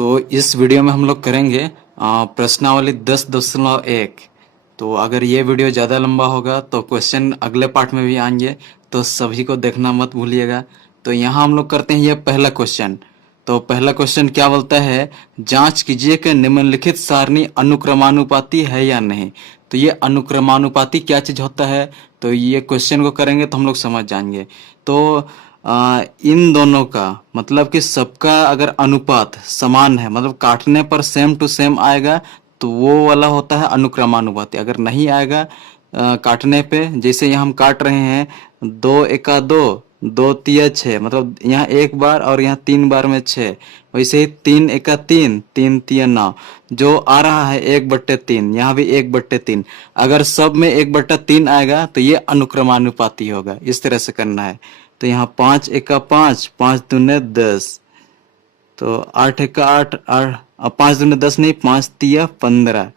तो इस वीडियो में हम लोग करेंगे प्रश्नावली 10.1। तो अगर ये वीडियो ज़्यादा लंबा होगा तो क्वेश्चन अगले पार्ट में भी आएंगे, तो सभी को देखना मत भूलिएगा। तो यहाँ हम लोग करते हैं ये पहला क्वेश्चन। तो पहला क्वेश्चन क्या बोलता है, जांच कीजिए कि निम्नलिखित सारणी अनुक्रमानुपाती है या नहीं। तो ये अनुक्रमानुपाती क्या चीज़ होता है, तो ये क्वेश्चन को करेंगे तो हम लोग समझ जाएंगे। तो इन दोनों का मतलब कि सबका अगर अनुपात समान है, मतलब काटने पर सेम टू सेम आएगा, तो वो वाला होता है अनुक्रमानुपाती। अगर नहीं आएगा काटने पे, जैसे यहाँ हम काट रहे हैं, 2 एका 2, 2 तिया 6, मतलब यहाँ एक बार और यहाँ 3 बार में 6। वैसे ही 3 एका 3, 3 तिया 9, जो आ रहा है 1/3, यहाँ भी 1/3। अगर सब में 1/3 आएगा तो ये अनुक्रमानुपाती होगा। इस तरह से करना है। तो यहाँ 5 एका 5, 5 दूने 10, तो 8 एका 8, 5 दूने 10 नहीं, 5 तिया 15,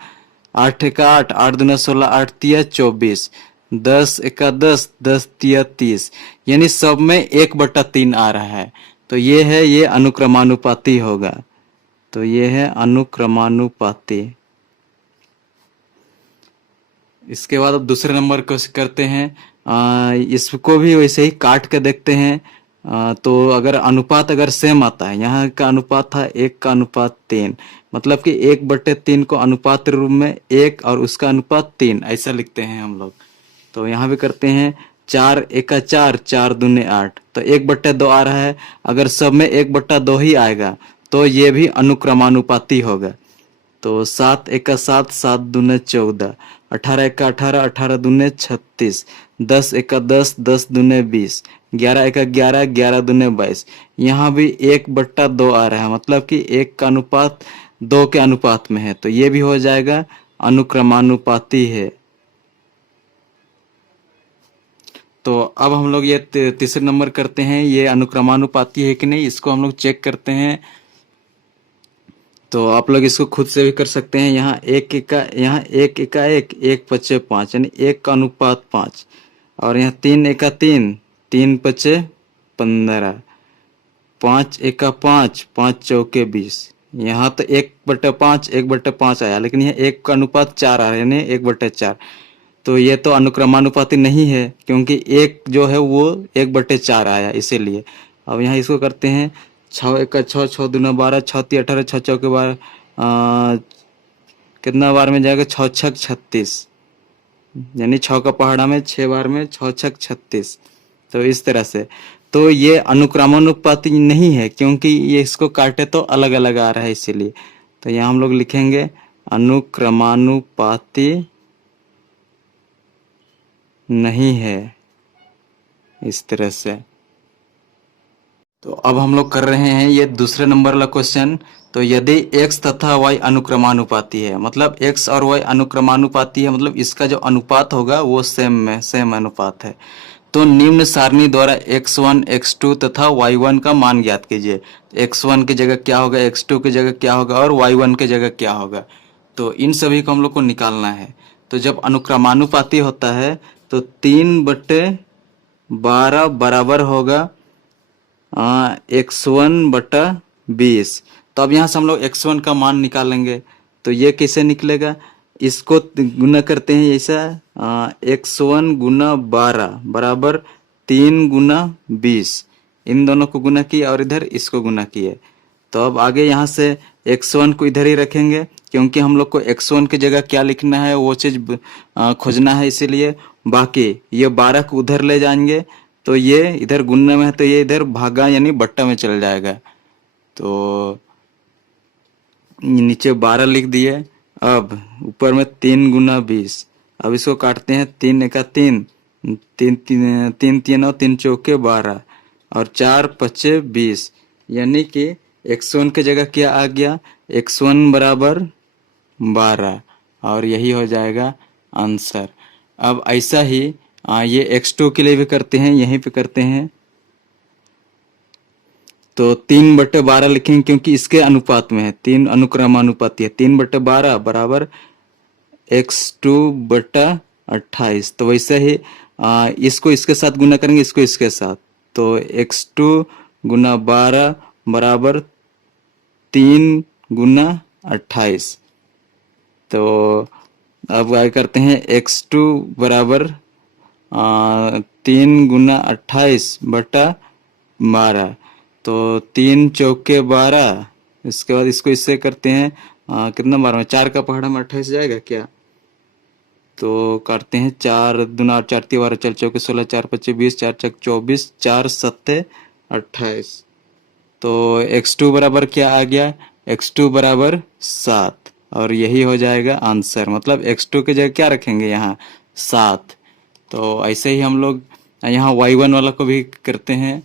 8 एका 8, 8 दूने 16, 8 तिया 24, 10 एका 10, 10 तिया 30, यानी सब में 1/3 आ रहा है। तो ये अनुक्रमानुपाती होगा। तो ये है अनुक्रमानुपाती। इसके बाद अब दूसरे नंबर को करते हैं। इसको भी वैसे ही काट के देखते हैं। तो अगर अनुपात अगर सेम आता है, यहाँ का अनुपात था 1 का अनुपात 3, मतलब कि 1/3 को अनुपात रूप में 1 और उसका अनुपात 3, ऐसा लिखते हैं हम लोग। तो यहाँ भी करते हैं। 4 एका 4, 4 दूने 8, तो 1/2 आ रहा है। अगर सब में 1/2 ही आएगा तो ये भी अनुक्रमानुपाती होगा। तो 7 एका 7, 7 दूने 14, 18 एका 18, 18 दूने 36, 10 एका 10, 10 दूने 20, 11 एका 11, 11 दूने 22। यहाँ भी 1/2 आ रहा है, मतलब कि 1 का अनुपात 2 के अनुपात में है, तो ये भी हो जाएगा अनुक्रमानुपाती है। तो अब हम लोग ये तीसरे नंबर करते हैं, ये अनुक्रमानुपाती है कि नहीं, इसको हम लोग चेक करते हैं। तो आप लोग इसको खुद से भी कर सकते हैं। यहाँ 1 एका 1, 1 पचे 5, यानी 1 का अनुपात 5। और यहाँ 3 एका 3, 3 पचे 15, 5 एका 5, 5 चौके 20। यहाँ तो 1/5, 1/5 आया, लेकिन यहाँ 1 का अनुपात 4 आ रहा है, यानी 1/4। तो ये तो अनुक्रमानुपाती नहीं है, क्योंकि 1 जो है वो 1/4 आया, इसीलिए। अब यहाँ इसको करते हैं। 6 एका 6, 6 दूना 12, 6 तिया 18, 6 चौके 12, कितना बार में जाएगा, 6 छक 36, यानी 6 का पहाड़ा में 6 बार में 6 छक 36। तो इस तरह से तो ये अनुक्रमानुपाती नहीं है, क्योंकि ये इसको काटे तो अलग अलग आ रहा है, इसीलिए। तो यहाँ हम लोग लिखेंगे अनुक्रमानुपाती नहीं है, इस तरह से। तो अब हम लोग कर रहे हैं ये दूसरे नंबर वाला क्वेश्चन। तो यदि x तथा y अनुक्रमानुपाती है, मतलब x और y अनुक्रमानुपाती है, मतलब इसका जो अनुपात होगा वो सेम अनुपात है, तो निम्न सारणी द्वारा x1, x2 तथा y1 का मान ज्ञात कीजिए। x1 की जगह क्या होगा, x2 की जगह क्या होगा और y1 की जगह क्या होगा। तो इन सभी को हम लोग को निकालना है। तो जब अनुक्रमानुपाती होता है तो 3/12 बराबर होगा x1/20। तो अब यहाँ से हम लोग x1 का मान निकालेंगे। तो ये कैसे निकलेगा, इसको गुना करते हैं ऐसा, x1 गुना 12 बराबर 3 गुना 20। इन दोनों को गुना किया और इधर इसको गुना किए। तो अब आगे यहाँ से x1 को इधर ही रखेंगे, क्योंकि हम लोग को x1 की जगह क्या लिखना है वो चीज़ खोजना है, इसीलिए। बाकी ये 12 को उधर ले जाएंगे, तो ये इधर गुणने में है, तो ये इधर भागा यानी बट्टा में चल जाएगा। तो नीचे 12 लिख दिए। अब ऊपर में 3 गुना 20। अब इसको काटते हैं। 3 एका 3, 3 तिया 9, 3 चौके 12 और 4 पचे 20, यानी कि x1 की जगह क्या आ गया, x1 बराबर 12, और यही हो जाएगा आंसर। अब ऐसा ही ये x2 के लिए भी करते हैं, यहीं पे करते हैं। तो 3/12 लिखेंगे, क्योंकि इसके अनुपात में है, 3 अनुक्रमानुपाती है। 3/12 बराबर x2/28। तो वैसे ही इसको इसके साथ गुना करेंगे, इसको इसके साथ। तो x2 गुना 12 बराबर 3 गुना 28। तो अब क्या करते हैं, x2 बराबर 3 गुना 28 बटा 12। तो 3 चौके 12। इसके बाद इसको इससे करते हैं, कितना 12 में 4 का पहाड़ा में 28 जाएगा क्या? तो काटते हैं, 4 दूना 4 × 3 = 12, 4 चौके 16, 4 × 5 = 20, 4 × 6 = 24, 4 × 7 = 28। तो x2 बराबर क्या आ गया? x2 बराबर 7, और यही हो जाएगा आंसर। मतलब x2 की जगह क्या रखेंगे यहाँ? 7। तो ऐसे ही हम लोग यहाँ y1 वाला को भी करते हैं।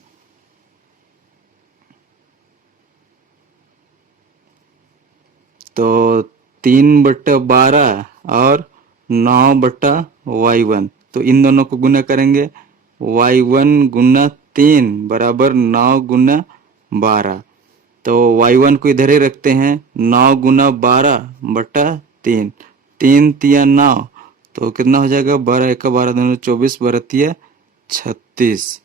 तो 3/12 और 9/y1, तो इन दोनों को गुना करेंगे। y1 गुना 3 बराबर 9 × 12। तो y1 को इधर ही रखते हैं, 9 × 12/3, 3×3 = 9, तो कितना हो जाएगा? 12 × 1 = 12, 2 × 24, 12×3 = 36।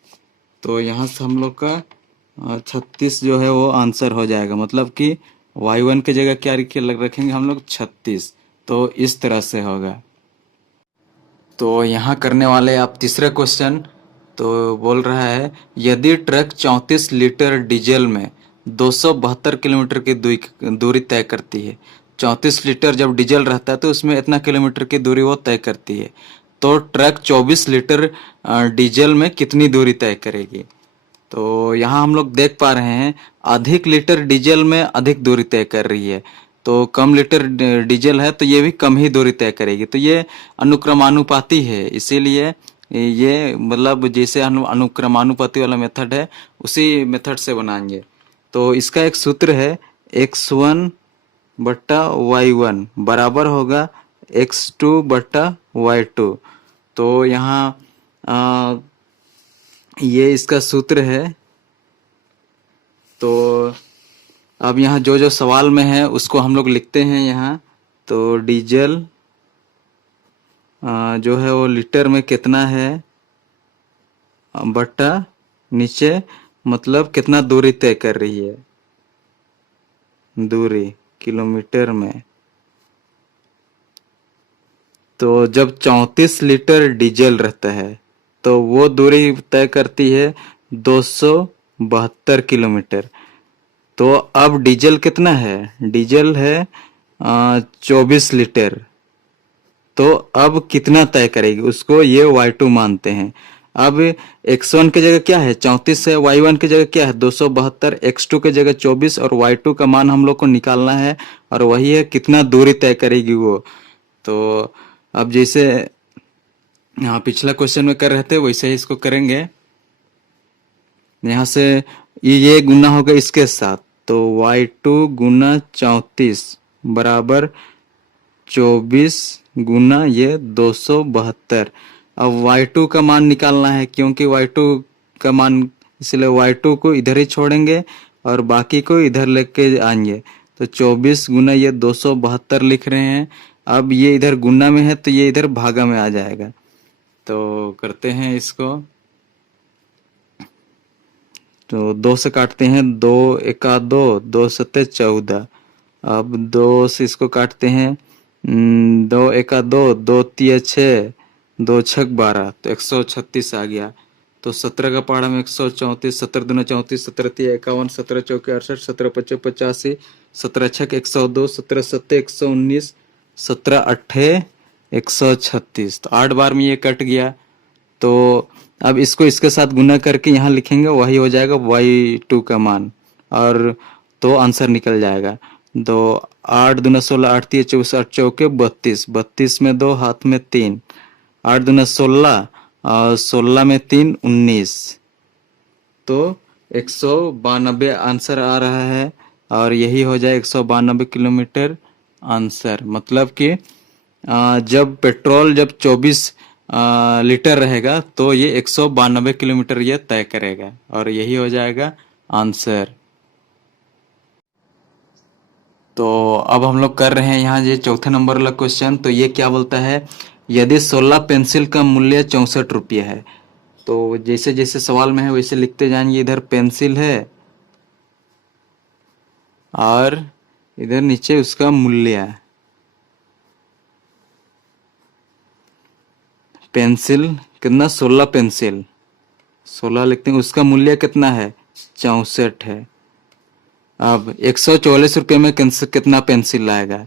तो यहाँ से हम लोग का 36 जो है वो आंसर हो जाएगा। मतलब कि y1 की जगह क्या रखेंगे हम लोग? 36। तो इस तरह से होगा। तो यहाँ करने वाले आप तीसरा क्वेश्चन। तो बोल रहा है, यदि ट्रक 34 लीटर डीजल में 272 किलोमीटर की दूरी तय करती है। 34 लीटर जब डीजल रहता है तो उसमें इतना किलोमीटर की दूरी वो तय करती है, तो ट्रक 24 लीटर डीजल में कितनी दूरी तय करेगी? तो यहाँ हम लोग देख पा रहे हैं, अधिक लीटर डीजल में अधिक दूरी तय कर रही है, तो कम लीटर डीजल है तो ये भी कम ही दूरी तय करेगी। तो ये अनुक्रमानुपाती है, इसीलिए ये मतलब जैसे अनुक्रमानुपाती वाला मेथड है उसी मेथड से बनाएंगे। तो इसका एक सूत्र है, x1/y1 बराबर होगा x2/y2। तो यहाँ ये इसका सूत्र है। तो अब यहाँ जो जो सवाल में है उसको हम लोग लिखते हैं यहाँ। तो डीजल जो है वो लीटर में कितना है, बटा नीचे मतलब कितना दूरी तय कर रही है, दूरी किलोमीटर में। तो जब 34 लीटर डीजल रहता है तो वो दूरी तय करती है 272 किलोमीटर। तो अब डीजल कितना है? डीजल है 24 लीटर। तो अब कितना तय करेगी उसको ये y2 मानते हैं। अब x1 की जगह क्या है? 34 है। y1 की जगह क्या है? 272। x2 की जगह 24 और y2 का मान हम लोग को निकालना है, और वही है कितना दूरी तय करेगी वो। तो अब जैसे यहाँ पिछला क्वेश्चन में कर रहे थे वैसे ही इसको करेंगे। यहाँ से ये गुना होगा इसके साथ, तो y2 गुना 34 बराबर 24 गुना ये 272। अब y2 का मान निकालना है, क्योंकि y2 का मान, इसलिए y2 को इधर ही छोड़ेंगे और बाकी को इधर लेके आएंगे। तो 24 गुना ये 272 लिख रहे हैं। अब ये इधर गुना में है तो ये इधर भागा में आ जाएगा। तो करते हैं इसको। तो 2 से काटते हैं, 2 एका 2, 2 सत्ते 14। अब 2 से इसको काटते हैं, 2 एका 2, 2 तिया 6, 2 छक 12, तो 136 आ गया। तो 17 का पहाड़ा में 134, 17 दूना 34, 17 तिया 51, 17 चौके 68, 17 पचे 85, 17 छक 102, 17 सत्ते 119, 17 अट्ठे 136। तो 8 बार में ये कट गया। तो अब इसको इसके साथ गुना करके यहाँ लिखेंगे, वही हो जाएगा y2 का मान, और तो आंसर निकल जाएगा। तो 8 दूना 16, 8 तिया 24, 8 चौके 32, 32 में 2, हाथ में 3, 8 दूना 16 और 16 में 3 19। तो 192 आंसर आ रहा है, और यही हो जाए 192 किलोमीटर आंसर। मतलब कि जब पेट्रोल जब 24 लीटर रहेगा तो ये 192 किलोमीटर ये तय करेगा, और यही हो जाएगा आंसर। तो अब हम लोग कर रहे हैं यहाँ ये चौथे नंबर वाला क्वेश्चन। तो ये क्या बोलता है, यदि 16 पेंसिल का मूल्य 64 रुपये है। तो जैसे जैसे सवाल में है वैसे लिखते जाएंगे। इधर पेंसिल है और इधर नीचे उसका मूल्य है। पेंसिल कितना, 16 पेंसिल, 16 लिखते हैं, उसका मूल्य कितना है, 64 है। अब 144 रुपये में कितना पेंसिल आएगा,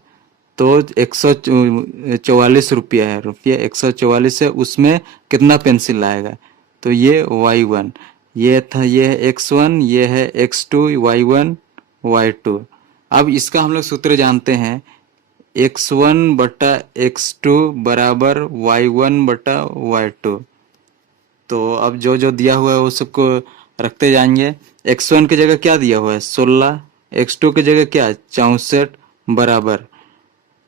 तो 144 रुपया है, रुपया 144 है, उसमें कितना पेंसिल आएगा, तो ये y1, ये था, ये है x1, ये है x2, y1 y2। अब इसका हम लोग सूत्र जानते हैं, x1 बटा x2 बराबर y1 बटा y2। तो अब जो जो दिया हुआ है वो सबको रखते जाएंगे। x1 की जगह क्या दिया हुआ है, 16, x2 की जगह क्या, 64 बराबर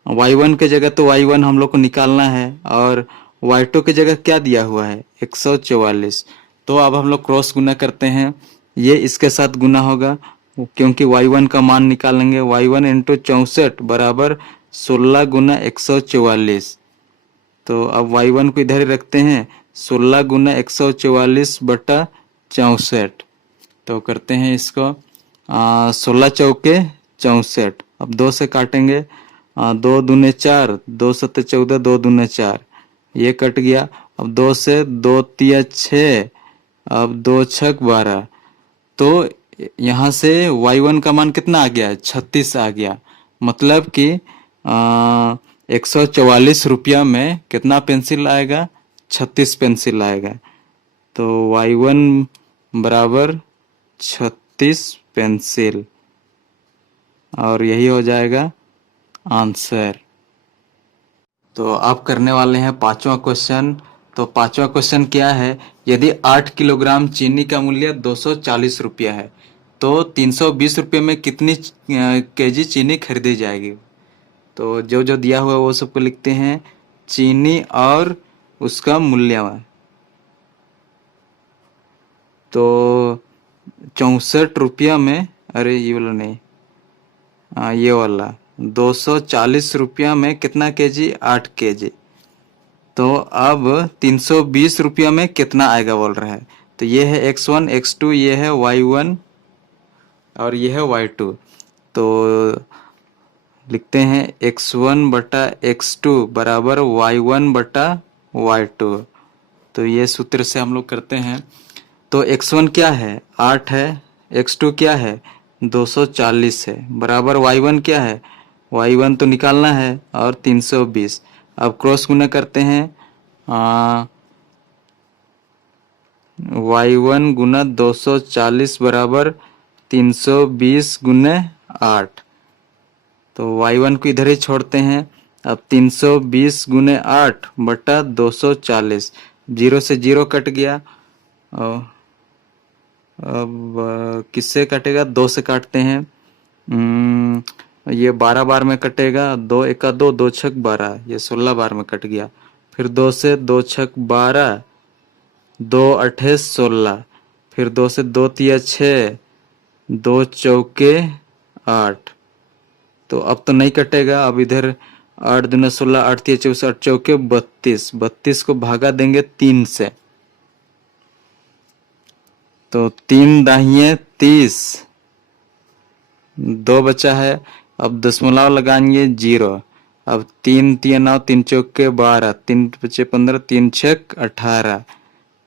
y1 की जगह तो y1 हम लोग को निकालना है, और y2 की जगह क्या दिया हुआ है, 144। तो अब हम लोग क्रॉस गुना करते हैं, ये इसके साथ गुना होगा क्योंकि y1 का मान निकालेंगे, y1 इंटू 64 बराबर 16 गुना 144। तो अब y1 को इधर ही रखते हैं, 16 गुना 144 बटा 64। तो करते हैं इसको, 16 चौके 64, अब 2 से काटेंगे, 2 दूने 4, 2 सत्ते 14, 2 दूने 4, ये कट गया। अब 2 से 2 तिया 6, अब 2 छक 12। तो यहाँ से y1 का मान कितना आ गया, 36 आ गया। मतलब कि 144 रुपया में कितना पेंसिल आएगा, 36 पेंसिल आएगा। तो y1 बराबर 36 पेंसिल, और यही हो जाएगा आंसर। तो आप करने वाले हैं पांचवा क्वेश्चन। तो पांचवा क्वेश्चन क्या है, यदि 8 किलोग्राम चीनी का मूल्य 240 रुपया है तो 320 रुपये में कितनी केजी चीनी खरीदी जाएगी। तो जो जो दिया हुआ है वो सबको लिखते हैं, चीनी और उसका मूल्य। तो 64 रुपया में, अरे ये वाला नहीं, ये वाला 240 रुपया में कितना केजी, 8 केजी। तो अब 320 रुपया में कितना आएगा बोल रहा है। तो ये है x1 x2, ये है y1 और ये है y2। तो लिखते हैं x1 बटा x2 बराबर y1 बटा y2। तो ये सूत्र से हम लोग करते हैं। तो x1 क्या है, 8 है, x2 क्या है, 240 है, बराबर y1 क्या है, y1 तो निकालना है, और 320। अब क्रॉस गुना करते हैं, y1 गुना 240 बराबर 320 गुने 8। तो y1 को इधर ही छोड़ते हैं। अब 320 गुने 8 बटा 240, 0 से 0 कट गया। अब किससे कटेगा, 2 से काटते हैं। ये 12 बार में कटेगा, 2 एका 2, 2 छक 12, ये 16 बार में कट गया। फिर 2 से 2 छक 12, 2 अठे 16, फिर 2 से 2 तिया 6, 2 चौके 8। तो अब तो नहीं कटेगा। अब इधर 8 दूना 16, 8 तिया 24, 8 चौके 32, 32 को भागा देंगे 3 से, तो 3 दाहिए 30, 2 बचा है। अब दशमलव लगाएंगे 0। अब 3 तिया 9, 3 चौके 12, 3 बचे 15, 3 छक 18,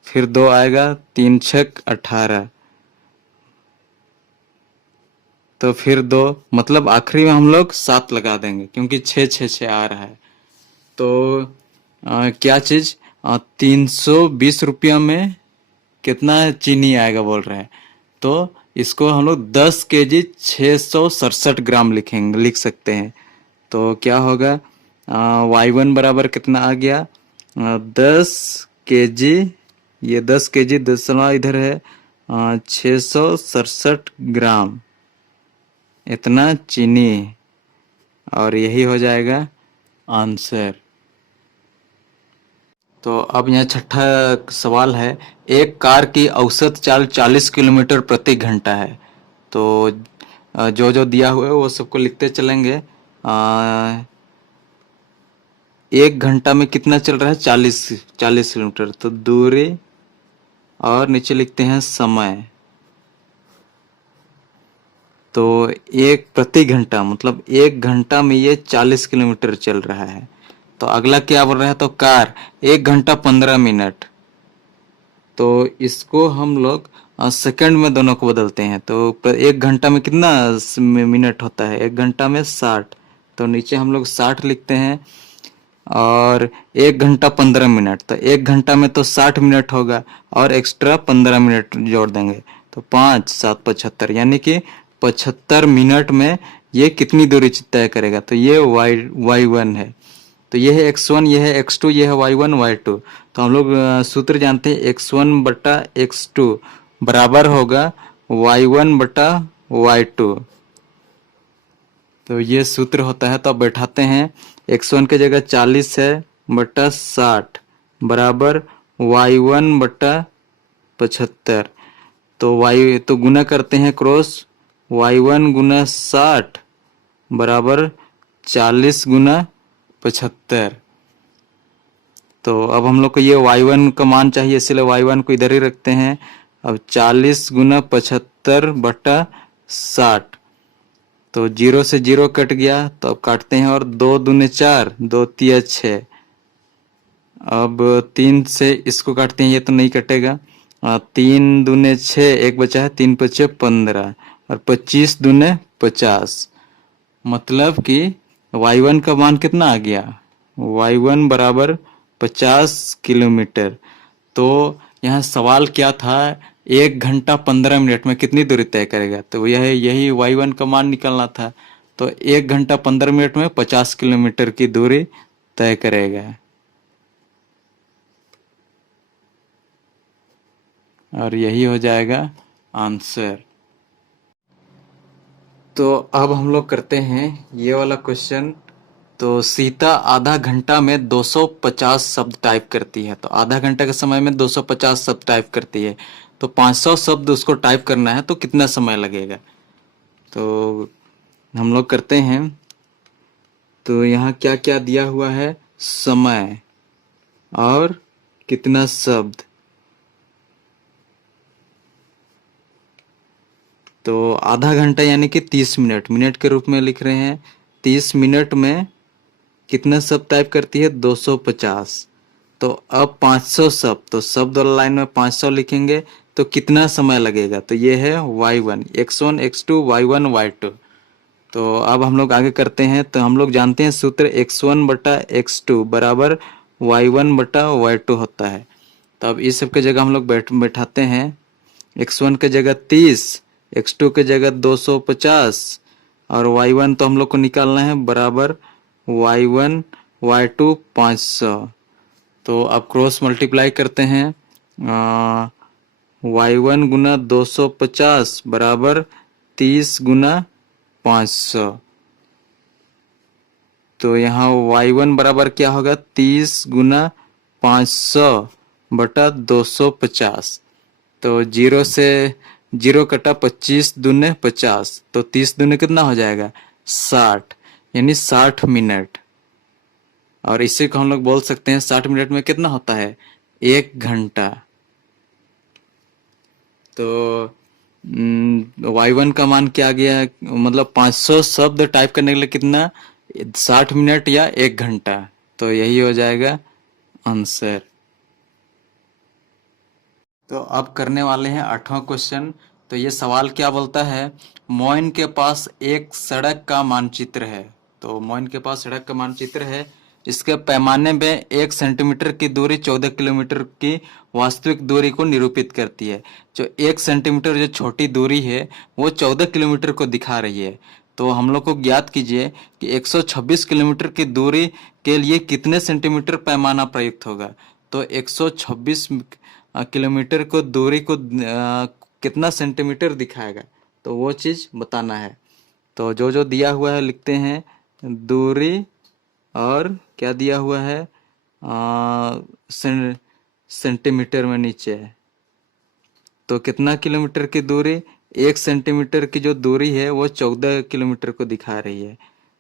फिर 2 आएगा, 3 छक 18, तो फिर 2, मतलब आखिरी में हम लोग 7 लगा देंगे क्योंकि 6 6 6 आ रहा है। तो क्या चीज, 320 रुपया में कितना चीनी आएगा बोल रहे हैं। तो इसको हम लोग 10 केजी 667 ग्राम लिख सकते हैं। तो क्या होगा, y1 बराबर कितना आ गया, 10 केजी, ये 10 केजी, दशमलव इधर है, 667 ग्राम इतना चीनी, और यही हो जाएगा आंसर। तो अब यहाँ छठा सवाल है, एक कार की औसत चाल 40 किलोमीटर प्रति घंटा है। तो जो जो दिया हुआ है वो सबको लिखते चलेंगे। 1 घंटा में कितना चल रहा है, 40 किलोमीटर। तो दूरी और नीचे लिखते हैं समय। तो एक प्रति घंटा मतलब 1 घंटा में ये 40 किलोमीटर चल रहा है। तो अगला क्या बोल रहा है, तो कार 1 घंटा 15 मिनट। तो इसको हम लोग सेकंड में दोनों को बदलते हैं। तो 1 घंटा में कितना मिनट होता है, 1 घंटा में 60। तो नीचे हम लोग 60 लिखते हैं। और 1 घंटा 15 मिनट, तो 1 घंटा में तो 60 मिनट होगा और एक्स्ट्रा 15 मिनट जोड़ देंगे। तो 5 7 75, यानी कि 75 मिनट में ये कितनी दूरी तय करेगा। तो ये y1 है। तो ये है x1, ये है x2, ये है y1 y2। तो हम लोग सूत्र जानते हैं, x1/x2 बराबर होगा y1/y2। तो ये सूत्र होता है। तो अब बैठाते हैं, x1 की जगह 40 है बटा 60 बराबर y1/75। तो y तो गुना करते हैं क्रॉस, y1 गुना 60 बराबर 40 गुना 75। तो अब हम लोग को ये y1 का मान चाहिए, इसलिए y1 को इधर ही रखते हैं। अब 40 गुना 75/60, तो 0 से 0 कट गया। तो अब काटते हैं, और 2 दूने 4, 2 तिया 6। अब 3 से इसको काटते हैं, ये तो नहीं कटेगा। 3 दूने 6, एक बचा है, 3 5 15 और 25 दूने 50। मतलब कि y1 का मान कितना आ गया, y1 बराबर 50 किलोमीटर। तो यहाँ सवाल क्या था, 1 घंटा 15 मिनट में कितनी दूरी तय करेगा। तो यही y1 का मान निकलना था। तो 1 घंटा 15 मिनट में 50 किलोमीटर की दूरी तय करेगा। और यही हो जाएगा आंसर। तो अब हम लोग करते हैं ये वाला क्वेश्चन। तो सीता आधा घंटा में 250 शब्द टाइप करती है। तो आधा घंटा के समय में 250 शब्द टाइप करती है। तो 500 शब्द उसको टाइप करना है, तो कितना समय लगेगा। तो हम लोग करते हैं। तो यहाँ क्या क्या दिया हुआ है, समय और कितना शब्द। तो आधा घंटा यानी कि 30 मिनट, मिनट के रूप में लिख रहे हैं। 30 मिनट में कितना शब्द टाइप करती है, 250। तो अब 500 शब्द, तो शब्द वाला लाइन में 500 लिखेंगे। तो कितना समय लगेगा, तो ये है y1, x1 x2 y1 y2। तो अब हम लोग आगे करते हैं। तो हम लोग जानते हैं सूत्र, x1/x2 बराबर y1/y2 होता है। तो अब इस सब के जगह हम लोग बैठाते हैं। x1 के जगह 30, x2 के जगह 250 और y1 तो हम लोग को निकालना है बराबर y1 y2 500। तो अब क्रॉस मल्टीप्लाई करते हैं। y1 गुना 250 बराबर 30 गुना 500। तो यहाँ y1 बराबर क्या होगा, 30 गुना 500 बटा 250। तो 0 से 0 कटा, 25 दूने 50। तो 30 दूने कितना हो जाएगा, 60, यानी 60 मिनट। और इसी को हम लोग बोल सकते हैं 60 मिनट में कितना होता है, 1 घंटा। तो y1 का मान क्या आ गया, मतलब 500 शब्द टाइप करने के लिए कितना, 60 मिनट या 1 घंटा। तो यही हो जाएगा आंसर। तो अब करने वाले हैं 8वां क्वेश्चन। तो ये सवाल क्या बोलता है, मोइन के पास एक सड़क का मानचित्र है। तो मोइन के पास सड़क का मानचित्र है। इसके पैमाने में 1 सेंटीमीटर की दूरी 14 किलोमीटर की वास्तविक दूरी को निरूपित करती है। जो 1 सेंटीमीटर जो छोटी दूरी है वो 14 किलोमीटर को दिखा रही है। तो हम लोग को ज्ञात कीजिए कि 126 किलोमीटर की दूरी के लिए कितने सेंटीमीटर पैमाना प्रयुक्त होगा। तो 126 किलोमीटर को दूरी को कितना सेंटीमीटर दिखाएगा, तो वो चीज बताना है। तो जो जो दिया हुआ है लिखते हैं, दूरी और क्या दिया हुआ है, सेंटीमीटर में नीचे है। तो कितना किलोमीटर की दूरी, 1 सेंटीमीटर की जो दूरी है वो 14 किलोमीटर को दिखा रही है।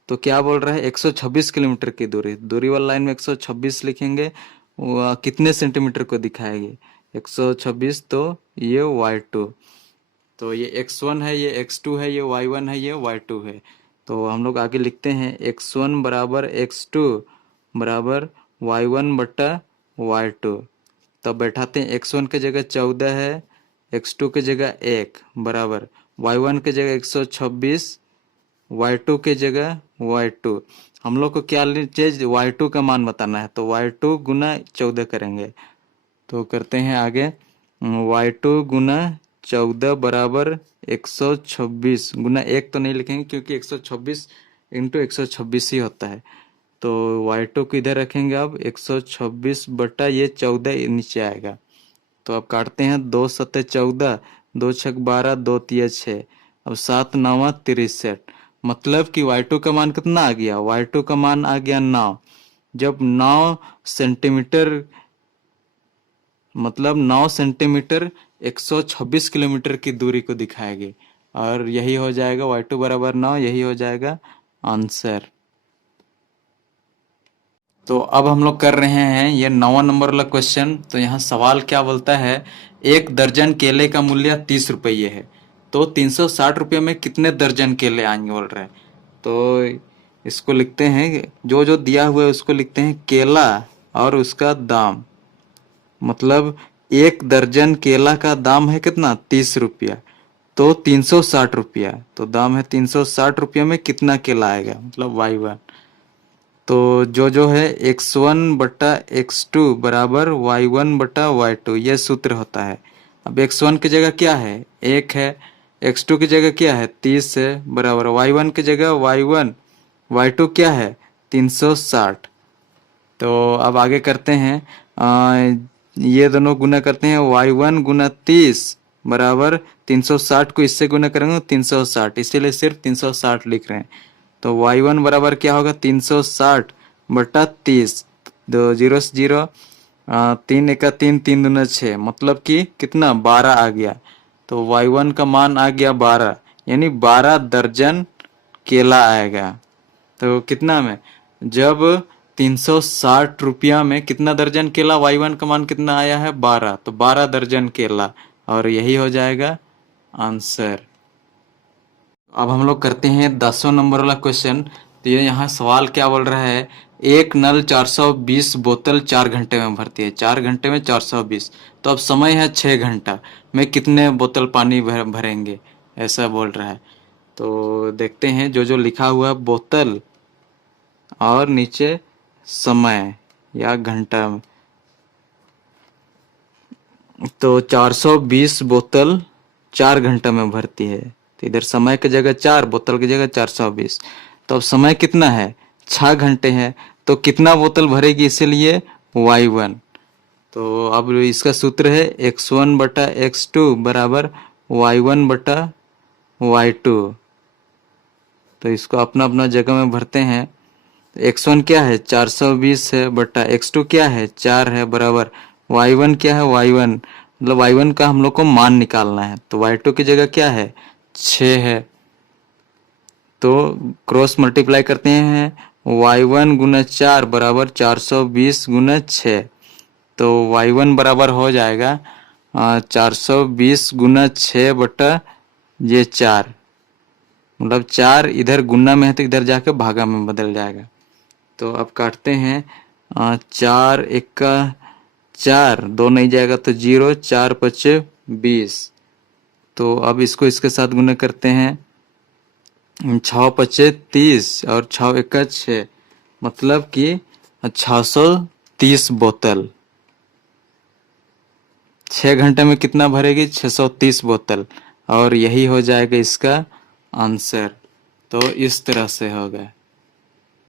तो क्या बोल रहा है, 126 किलोमीटर की दूरी, दूरी वाला लाइन में 126 लिखेंगे। वो कितने सेंटीमीटर को दिखाएगी, 126, तो ये y2। तो ये x1 है, ये x2 है, ये y1 है, ये y2 है। तो हम लोग आगे लिखते हैं x1 बराबर x2 बराबर y1 बट्टा y2। तब बैठाते हैं x1 के जगह 14 है, x2 के जगह 1 बराबर y1 के जगह 126, y2 के जगह y2। हम लोग को क्या चाहिए, y2 का मान बताना है, तो y2 गुना 14 करेंगे। तो करते हैं आगे, y2 गुना 14 बराबर 126 गुना 1 तो नहीं लिखेंगे क्योंकि 126 इंटू 126 ही होता है। तो y2 को इधर रखेंगे, अब 126 बटा ये 14 नीचे आएगा। तो अब काटते हैं, 2 सत्ते 14, 2 छक 12, 2 तिया 6, अब 7 9 63। मतलब कि y2 का मान कितना आ गया, y2 का मान आ गया 9। जब 9 सेंटीमीटर मतलब 9 सेंटीमीटर 126 किलोमीटर की दूरी को दिखाएगी, और यही हो जाएगा y2 बराबर 9, यही हो जाएगा आंसर। तो अब हम लोग कर रहे हैं ये 9वां नंबर वाला क्वेश्चन। तो यहाँ सवाल क्या बोलता है, 1 दर्जन केले का मूल्य 30 रुपये है, तो 360 रुपये में कितने दर्जन केले आएंगे बोल रहे हैं। तो इसको लिखते हैं, जो जो दिया हुआ है उसको लिखते हैं केला और उसका दाम। मतलब 1 दर्जन केला का दाम है कितना, 30 रुपया, तो 360 रुपया, तो दाम है 360 रुपये में कितना केला आएगा, मतलब y1। तो जो है x1 बट्टा x2 बराबर y1 बट्टा y2, यह सूत्र होता है। अब x1 की जगह क्या है, 1 है, x2 की जगह क्या है, 30 है, बराबर y1 की जगह y1, y2 क्या है, 360। तो अब आगे करते हैं, ये दोनों गुना करते हैं, y1 गुना 30 बराबर 360 को इससे गुना करेंगे 360, इसीलिए सिर्फ 360 लिख रहे हैं। तो y1 बराबर क्या होगा, 360 बटा 30, 2 जीरो से जीरो, 3 एका 3, 3 दूना 6, मतलब कि कितना 12 आ गया। तो y1 का मान आ गया 12, यानी 12 दर्जन केला आएगा। तो कितना में, जब 360 रुपया में कितना दर्जन केला, y1 का मान कितना आया है 12, तो 12 दर्जन केला, और यही हो जाएगा आंसर। अब हम लोग करते हैं 10वां नंबर वाला क्वेश्चन। तो ये यहाँ सवाल क्या बोल रहा है, एक नल 420 बोतल 4 घंटे में भरती है, 4 घंटे में 420, तो अब समय है 6 घंटा में कितने बोतल पानी भरेंगे, ऐसा बोल रहा है। तो देखते हैं, जो जो लिखा हुआ है बोतल और नीचे समय या घंटा में, तो 420 बोतल 4 घंटा में भरती है, तो इधर समय की जगह 4, बोतल की जगह 420। तो अब समय कितना है, 6 घंटे है, तो कितना बोतल भरेगी, इसीलिए y1। तो अब इसका सूत्र है x1 बटा x2 बराबर y1 बटा y2। तो इसको अपना अपना जगह में भरते हैं। x1 क्या है, 420 है, बटा x2 क्या है, 4 है, बराबर y1 क्या है, y1 मतलब y1 का हम लोग को मान निकालना है। तो y2 की जगह क्या है, 6 है, तो क्रॉस मल्टीप्लाई करते हैं, y1 गुना 4 बराबर 420 गुना 6, तो y1 बराबर हो जाएगा 420 गुना 6 बटा ये 4, मतलब 4 इधर गुना में है तो इधर जाके भागा में बदल जाएगा। तो अब काटते हैं, 4 एक्का 4, 2 नहीं जाएगा तो 0, 4 पचे 20। तो अब इसको इसके साथ गुना करते हैं, 6 पचे 30 और 6 एक्का 6, मतलब कि 630 बोतल। 6 घंटे में कितना भरेगी, 630 बोतल, और यही हो जाएगा इसका आंसर। तो इस तरह से होगा।